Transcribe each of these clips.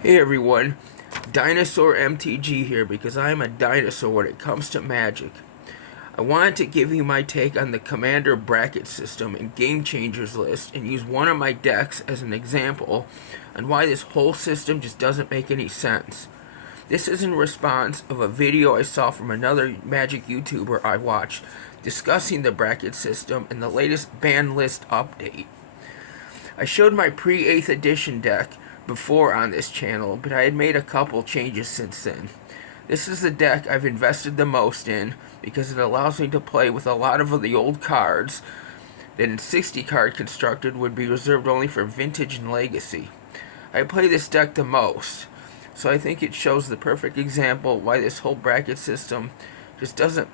Hey everyone, Dinosaur MTG here because I am a dinosaur when it comes to Magic. I wanted to give you my take on the Commander bracket system and Game Changers list and use one of my decks as an example on why this whole system just doesn't make any sense. This is in response of a video I saw from another Magic YouTuber I watched discussing the bracket system and the latest ban list update. I showed my pre-8th edition deck before on this channel, but I had made a couple changes since then. This is the deck I've invested the most in because it allows me to play with a lot of the old cards that in 60 card constructed would be reserved only for Vintage and Legacy. I play this deck the most, so I think it shows the perfect example why this whole bracket system just doesn't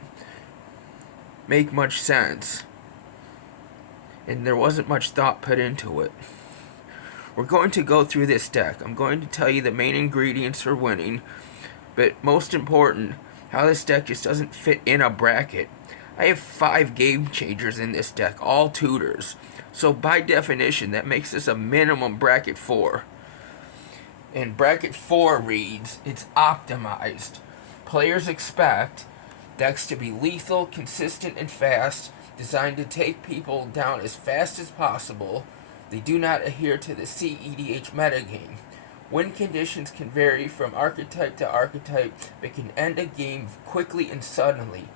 make much sense, and there wasn't much thought put into it. We're going to go through this deck. I'm going to tell you the main ingredients for winning, but most important, how this deck just doesn't fit in a bracket. I have 5 Game Changers in this deck, all tutors. So by definition, that makes this a minimum bracket 4. And bracket 4 reads, it's optimized. Players expect decks to be lethal, consistent, and fast, designed to take people down as fast as possible. They do not adhere to the CEDH metagame. Win conditions can vary from archetype to archetype, but can end a game quickly and suddenly.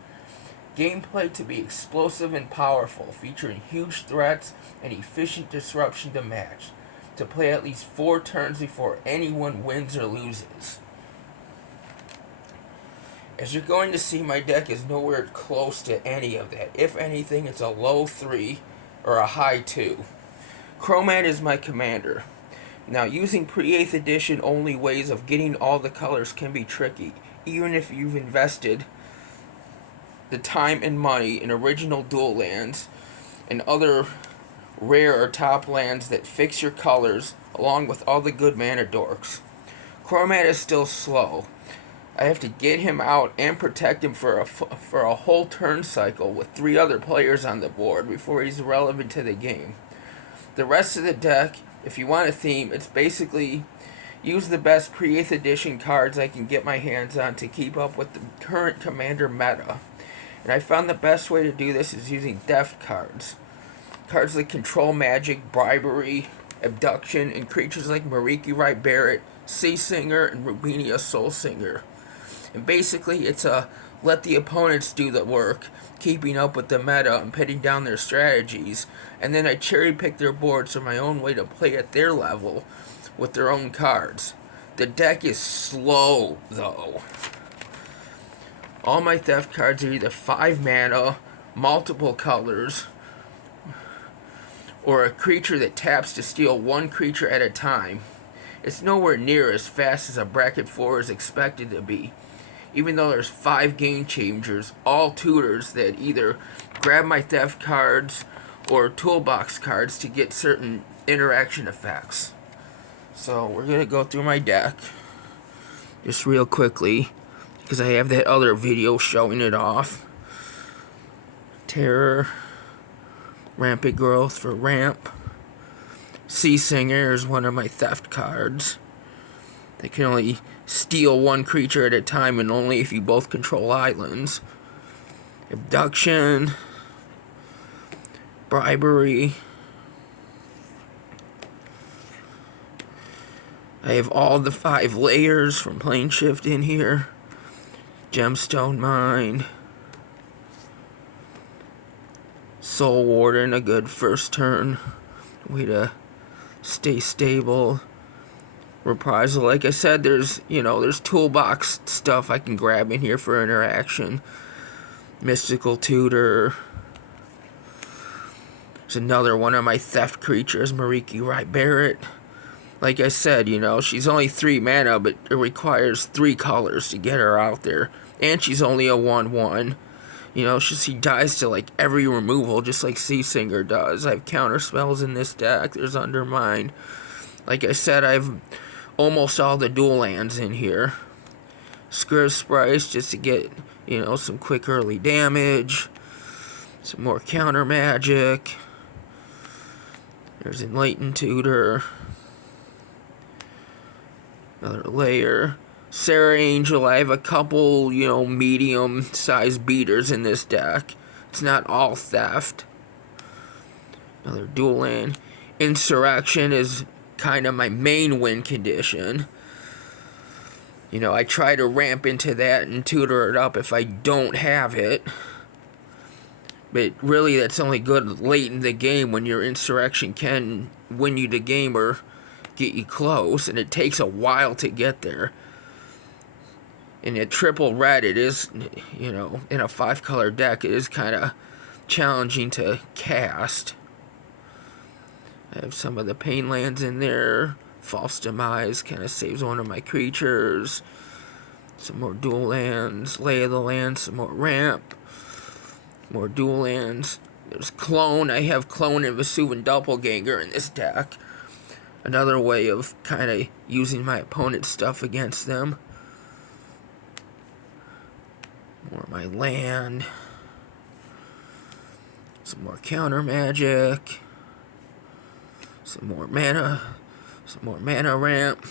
Gameplay to be explosive and powerful, featuring huge threats and efficient disruption to match. To play at least 4 turns before anyone wins or loses. As you're going to see, my deck is nowhere close to any of that. If anything, it's a low 3 or a high 2. Chromat is my commander. Now, using pre-8th edition only ways of getting all the colors can be tricky, even if you've invested the time and money in original dual lands and other rare or top lands that fix your colors, along with all the good mana dorks. Chromat is still slow. I have to get him out and protect him for a whole turn cycle with 3 other players on the board before he's relevant to the game. The rest of the deck, if you want a theme, it's basically use the best pre-8th edition cards I can get my hands on to keep up with the current Commander meta. And I found the best way to do this is using deft cards. Cards like Control Magic, Bribery, Abduction, and creatures like Mariki Wright Barrett, Sea Singer, and Rubinia Soul Singer. And basically, it's a let the opponents do the work, keeping up with the meta and pitting down their strategies, and then I cherry pick their boards for my own way to play at their level with their own cards. The deck is slow, though. All my theft cards are either 5 mana, multiple colors, or a creature that taps to steal 1 creature at a time. It's nowhere near as fast as a bracket 4 is expected to be, even though there's 5 Game Changers, all tutors that either grab my theft cards or toolbox cards to get certain interaction effects. So we're going to go through my deck just real quickly, because I have that other video showing it off. Terror, Rampant Growth for ramp. Sea Singer is one of my theft cards. They can only steal 1 creature at a time, and only if you both control islands. Abduction. Bribery. I have all the 5 layers from Plane Shift in here. Gemstone Mine. Soul Warden, a good first turn way to stay stable. Reprisal, like I said, there's toolbox stuff I can grab in here for interaction. Mystical Tutor. There's another one of my theft creatures, Mariki Wright Barrett. Like I said, she's only 3 mana, but it requires 3 colors to get her out there. And she's only a 1/1. She dies to like every removal, just like Sea Singer does. I have counter spells in this deck. There's Undermine. Like I said, I have almost all the dual lands in here. Scriv Sprice just to get, some quick early damage. Some more counter magic. There's Enlightened Tutor. Another layer. Sarah Angel, I have a couple, medium-sized beaters in this deck. It's not all theft. Another dual land. Insurrection is kind of my main win condition. I try to ramp into that and tutor it up if I don't have it. But really, that's only good late in the game when your insurrection can win you the game or get you close, and it takes a while to get there. And at triple red, it is, in a 5-color deck, it is kind of challenging to cast. I have some of the pain lands in there. False Demise kind of saves one of my creatures. Some more dual lands. Lay of the Land, some more ramp. More dual lands. There's Clone. I have Clone and Vesuvian Doppelganger in this deck. Another way of kind of using my opponent's stuff against them. More of my land. Some more counter magic. Some more mana ramp.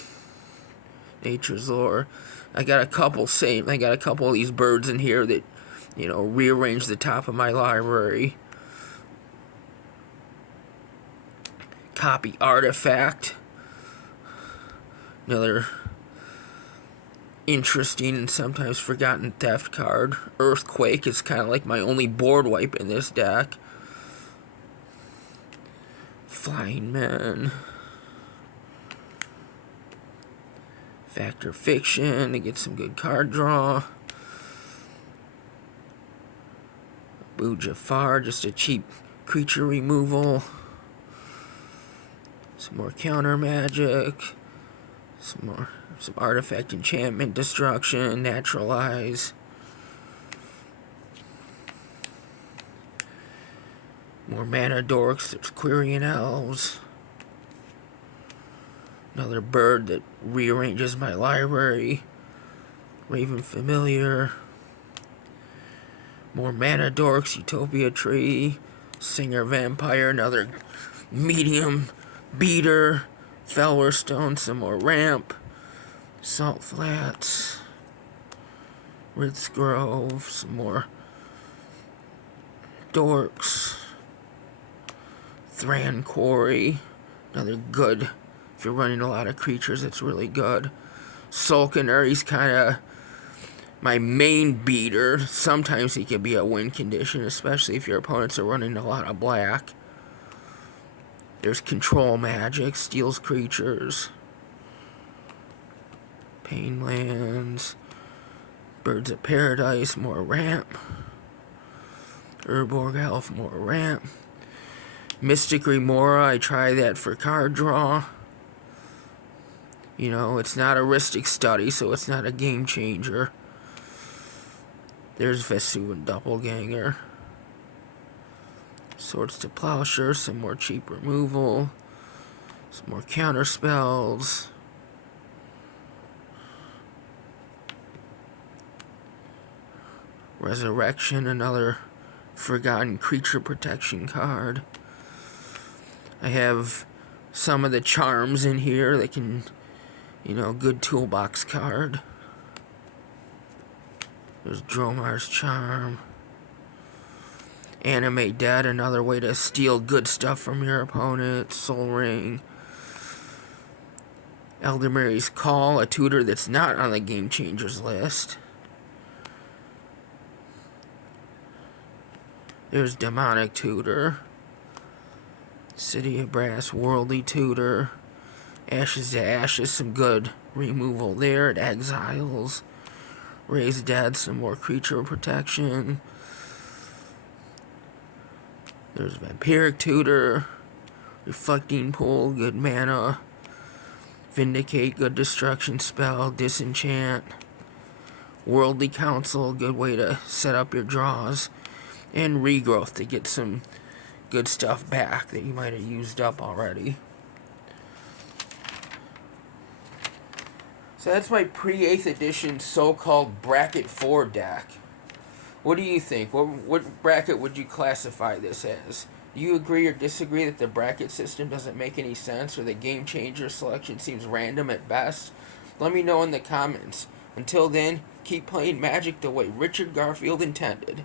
Nature's Lore. I got a couple of these birds in here that, rearrange the top of my library. Copy Artifact. Another interesting and sometimes forgotten theft card. Earthquake is kind of like my only board wipe in this deck. Flying Man. Factor Fiction to get some good card draw. Abu Jafar, just a cheap creature removal. Some more counter magic. Some artifact enchantment destruction. Naturalize. More mana dorks. There's Quirion Elves. Another bird that rearranges my library. Raven Familiar. More mana dorks. Utopia Tree. Singer Vampire. Another medium beater. Felwer Stone. Some more ramp. Salt Flats. Ritz Grove. Some more dorks. Thran Quarry. Another good. If you're running a lot of creatures, it's really good. Sulkener, he's kind of my main beater. Sometimes he can be a win condition, especially if your opponents are running a lot of black. There's Control Magic, steals creatures. Pain Lands. Birds of Paradise, more ramp. Urborg Elf, more ramp. Mystic Remora, I try that for card draw. It's not a Ristic Study, so it's not a game changer. There's Vesuvian Doppelganger. Swords to Plowshare, some more cheap removal. Some more counter spells. Resurrection, another forgotten creature protection card. I have some of the charms in here that can, good toolbox card. There's Dromar's Charm. Animate Dead, another way to steal good stuff from your opponent. Soul Ring. Eldermary's Call, a tutor that's not on the Game Changers list. There's Demonic Tutor. City of Brass, Worldly Tutor. Ashes to Ashes, some good removal there. It exiles. Raise Dead, some more creature protection. There's Vampiric Tutor. Reflecting Pool, good mana. Vindicate, good destruction spell. Disenchant. Worldly Council, good way to set up your draws. And Regrowth to get some good stuff back that you might have used up already. So that's my pre-8th edition so-called Bracket 4 deck. What do you think? What bracket would you classify this as? Do you agree or disagree that the bracket system doesn't make any sense, or the game changer selection seems random at best? Let me know in the comments. Until then, keep playing Magic the way Richard Garfield intended.